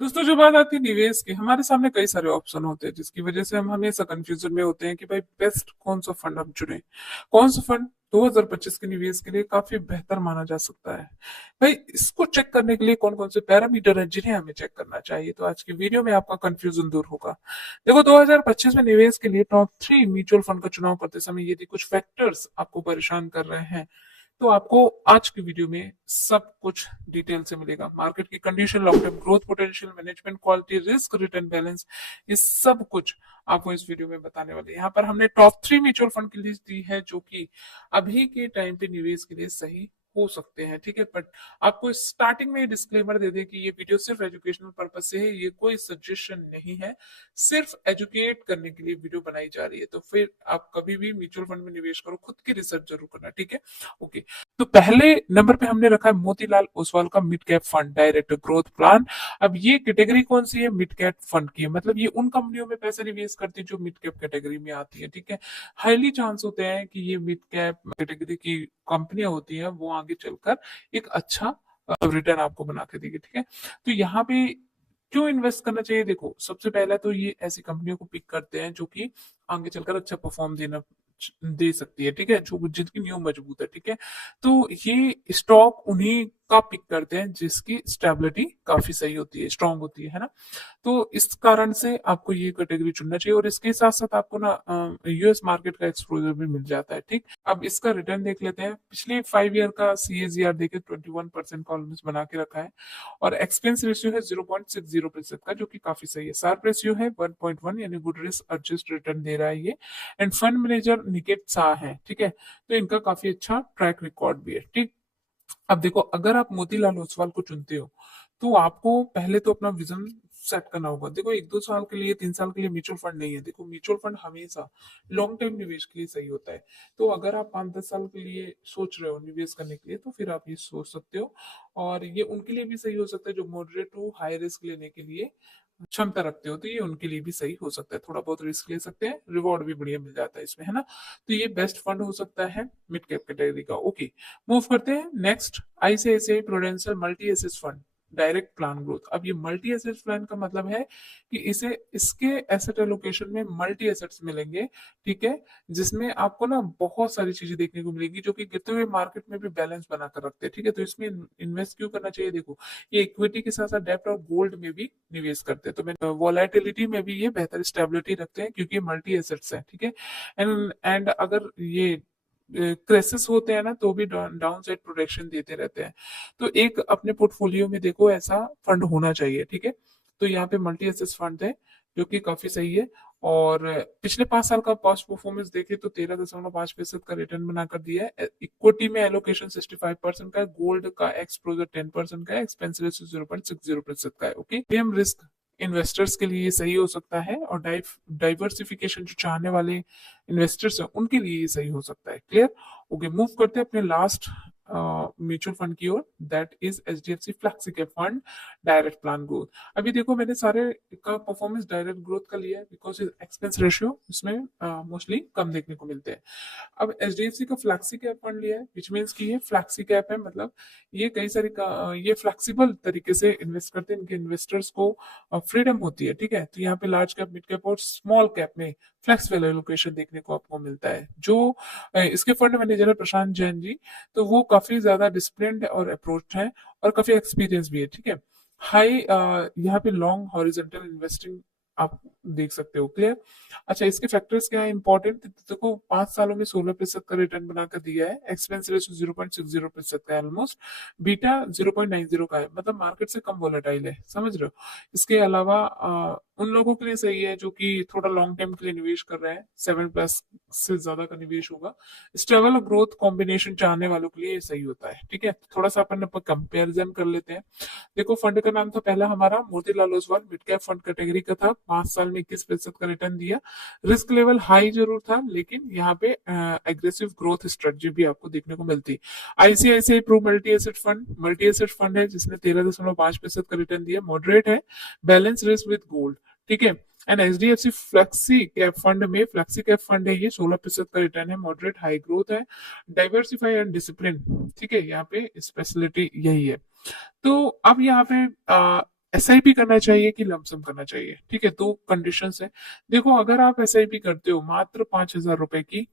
दोस्तों, जो बात आती है निवेश की, हमारे सामने कई सारे ऑप्शन होते हैं जिसकी वजह से हम हमेशा कंफ्यूजन में होते हैं कि भाई बेस्ट कौन सा फंड हम चुने। कौन सा फंड 2025 के निवेश के लिए काफी बेहतर माना जा सकता है। भाई इसको चेक करने के लिए कौन कौन से पैरामीटर हैं जिन्हें हमें चेक करना चाहिए, तो आज की वीडियो में आपका कंफ्यूजन दूर होगा। देखो, 2025 में निवेश के लिए टॉप 3 म्यूचुअल फंड का चुनाव करते समय यदि कुछ फैक्टर्स आपको परेशान कर रहे हैं तो आपको आज की वीडियो में सब कुछ डिटेल से मिलेगा। मार्केट की condition, long term growth potential, management quality, risk return balance, ये सब कुछ आपको इस वीडियो में बताने वाले हैं। यहाँ पर हमने टॉप 3 म्यूचुअल फंड की लिस्ट दी है जो कि अभी के टाइम पे निवेश के लिए सही हो सकते हैं, ठीक है। बट आपको स्टार्टिंग में डिस्क्लेमर दे दे कि ये वीडियो सिर्फ एजुकेशनल पर्पज से है, ये कोई सजेशन नहीं है, सिर्फ एजुकेट करने के लिए वीडियो बनाई जा रही है। तो फिर आप कभी भी म्यूचुअल फंड में निवेश करो, खुद की रिसर्च जरूर करना, ठीक है। ओके, तो पहले नंबर पे हमने रखा है मोतीलाल ओसवाल का mid cap fund direct growth plan. अब ये कैटेगरी कौन सी है? मिड कैप फंड की है, मतलब ये उन कंपनियों में पैसे निवेश करती है जो मिड कैप कैटेगरी में आती है, ठीक है। हाईली चांस होते हैं कि ये मिड कैप कैटेगरी की कंपनियां होती हैं वो आगे चलकर एक अच्छा रिटर्न आपको बना के देगी, ठीक है। तो यहाँ पे क्यों इन्वेस्ट करना चाहिए? देखो, सबसे पहला तो ये ऐसी कंपनियों को पिक करते हैं जो कि आगे चलकर अच्छा परफॉर्म दे सकती है, ठीक है, जो जिनकी न्यू मजबूत है, ठीक है। तो ये स्टॉक उन्हीं का पिक करते हैं जिसकी स्टेबिलिटी काफी सही होती है, स्ट्रांग होती है ना। तो इस कारण से आपको ये कैटेगरी चुनना चाहिए और इसके साथ साथ आपको ना यूएस मार्केट का एक्सपोजर भी मिल जाता है, ठीक। अब इसका रिटर्न देख लेते हैं। पिछले 5 ईयर का CAGR देखे 21% का ऑलमोस्ट बना के रखा है और एक्सपेंस रेशियो है 0.60% का, जो कि काफी सही है। शार्प रेशियो है 1.1, यानी गुड रिस्क एडजस्ट रिटर्न दे रहा है ये। End fund manager Niket Shah है, ठीक है। तो इनका काफी अच्छा ट्रैक रिकॉर्ड भी है, ठीक। अब देखो, अगर आप मोतीलाल ओसवाल को चुनते हो तो आपको पहले तो अपना विजन सेट करना होगा। देखो, 1-2 साल के लिए, 3 साल के लिए म्यूचुअल फंड नहीं है। देखो, म्यूचुअल फंड हमेशा लॉन्ग टर्म निवेश के लिए सही होता है। तो अगर आप 5-10 साल के लिए सोच रहे हो निवेश करने के लिए तो फिर आप ये सोच सकते हो। और ये उनके लिए भी सही हो सकता है जो मॉडरेट टू हाई रिस्क लेने के लिए क्षमता रखते हो, तो ये उनके लिए भी सही हो सकता है। थोड़ा बहुत रिस्क ले सकते हैं, रिवॉर्ड भी बढ़िया मिल जाता है इसमें, है ना। तो ये बेस्ट फंड हो सकता है मिड कैप कैटेगरी का। ओके, मूव करते हैं next. ICICI prudential multi asset fund direct plan growth. अब ये मल्टी एसेट प्लान का मतलब है कि इसे इसके एसेट एलोकेशन में मल्टी एसेट्स मिलेंगे, ठीक है, जिसमें आपको ना बहुत सारी चीजें देखने को मिलेगी जो कि गिरते हुए मार्केट में भी बैलेंस बनाकर रखते हैं, ठीक है। तो इसमें इन्वेस्ट क्यों करना चाहिए? देखो, ये इक्विटी के साथ साथ डेब्ट और गोल्ड में भी निवेश करते हैं, तो मैं वॉलेटिलिटी में भी ये बेहतर स्टेबिलिटी रखते हैं क्योंकि मल्टी एसेट्स है, ठीक है। एंड अगर ये क्रेसेस होते हैं ना तो भी डाउन साइड प्रोटेक्शन देते रहते हैं। तो एक अपने पोर्टफोलियो में देखो ऐसा फंड होना चाहिए, ठीक है। तो यहाँ पे मल्टी एसेट्स फंड है जो कि काफी सही है। और पिछले 5 साल का पास्ट परफॉर्मेंस देखे तो 13.5% का रिटर्न बनाकर दिया है। इक्विटी में एलोकेशन 65% का है, गोल्ड का एक्सपोजर 10% का है, एक्सपेंस रेशियो 0.60% का है। ओके, हम रिस्क इन्वेस्टर्स के लिए ये सही हो सकता है और डाइवर्सिफिकेशन जो चाहने वाले इन्वेस्टर्स हैं उनके लिए ये सही हो सकता है। क्लियर? ओके, मूव करते हैं अपने लास्ट म्यूचुअल फंड की ओर, that is HDFC flexi cap fund direct plan growth. अभी देखो, मैंने सारे का परफॉर्मेंस डायरेक्ट ग्रोथ का लिया है बिकॉज एक्सपेंस रेशियो इसमें मोस्टली कम देखने को मिलते हैं। अब HDFC का फ्लैक्सी कैप फंड लिया है, विच मीन्स की ये फ्लैक्सी कैप है, मतलब ये कई सारी ये फ्लेक्सिबल तरीके से इन्वेस्ट करते हैं, इनके इन्वेस्टर्स को फ्रीडम होती है, ठीक है। तो यहाँ पे लार्ज कैप, मिड कैप और स्मॉल कैप में फ्लेक्सिबल एलोकेशन देखने को आपको मिलता है। जो इसके फंड मैनेजर है प्रशांत जैन जी, तो वो काफी ज्यादा डिसिप्लिन्ड और अप्रोच है और काफी एक्सपीरियंस भी है, ठीक है। हाई यहाँ पे लॉन्ग हॉरिजेंटल इन्वेस्टिंग आप देख सकते हो। क्लियर? अच्छा, इसके फैक्टर्स क्या है इंपॉर्टेंट? देखो, 5 सालों में 16% का रिटर्न बनाकर दिया है, एक्सपेंस रेशियो 0.60% का है, ऑलमोस्ट बीटा 0.90 का है, मतलब मार्केट से कम वोलेटाइल है, समझ रहे हो। इसके अलावा उन लोगों के लिए सही है जो कि थोड़ा लॉन्ग टर्म के लिए निवेश कर रहे हैं, 7+ से ज्यादा का निवेश होगा। स्टेबल और ग्रोथ कॉम्बिनेशन चाहने वालों के लिए ये सही होता है, ठीक है। थोड़ा सा अपन कंपेरिजन कर लेते हैं। देखो, फंड का नाम था पहला हमारा Motilal Oswal, mid cap fund category का था, 5 साल में 21% का रिटर्न दिया। रिस्क लेवल हाई जरूर था लेकिन यहाँ पे एग्रेसिव ग्रोथ स्ट्रेटजी भी आपको देखने को मिलती। ICICI pro multi asset fund है जिसने 13.5% का रिटर्न दिया, मॉडरेट है, बैलेंस रिस्क विद गोल्ड, ठीक है। And HDFC flexi cap fund है, ये 16% का रिटर्न है, मॉडरेट हाई ग्रोथ है, डाइवर्सिफाई एंड डिसिप्लिन, ठीक है। यहाँ पे स्पेशलिटी यही है। तो अब यहाँ पे एसआईपी करना चाहिए कि लमसम करना चाहिए? ठीक है, दो कंडीशंस है। देखो, अगर आप एसआईपी करते हो मात्र 5,000 रुपए की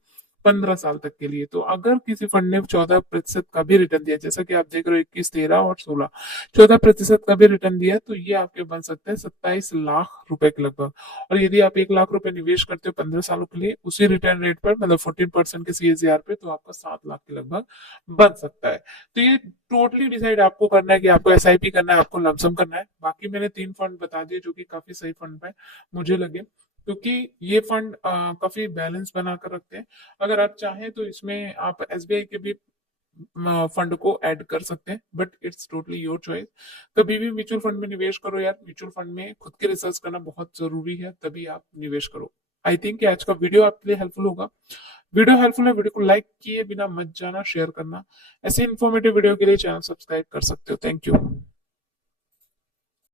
15 साल तक के लिए, तो अगर किसी फंड ने 14% का भी रिटर्न दिया, जैसा कि आप देख रहे हो 21, 13 और 16, 14% का भी रिटर्न दिया, तो ये आपके बन सकते हैं 27 लाख रुपए के लगभग। और यदि आप 1 लाख रुपए निवेश करते हो 15 सालों के लिए उसी रिटर्न रेट पर, मतलब 14% के सीएजीआर पे, तो आपका 7 लाख के लगभग बन सकता है। तो ये टोटली डिसाइड आपको करना है कि आपको एसआईपी करना है, आपको लमसम करना है। बाकी मैंने 3 फंड बता दिए जो कि काफी सही फंड है मुझे लगे, क्योंकि ये फंड काफी बैलेंस बनाकर रखते हैं। अगर आप चाहें तो इसमें आप एसबीआई के भी फंड को ऐड कर सकते हैं, but it's totally your choice. कभी भी म्यूचुअल फंड में निवेश करो यार, म्यूचुअल फंड में खुद के रिसर्च करना बहुत जरूरी है, तभी आप निवेश करो। आई थिंक आज का वीडियो आपके लिए हेल्पफुल होगा। वीडियो हेल्पफुल है, वीडियो को लाइक किए बिना मत जाना, शेयर करना। ऐसे इन्फॉर्मेटिव वीडियो के लिए चैनल सब्सक्राइब कर सकते हो। Thank you.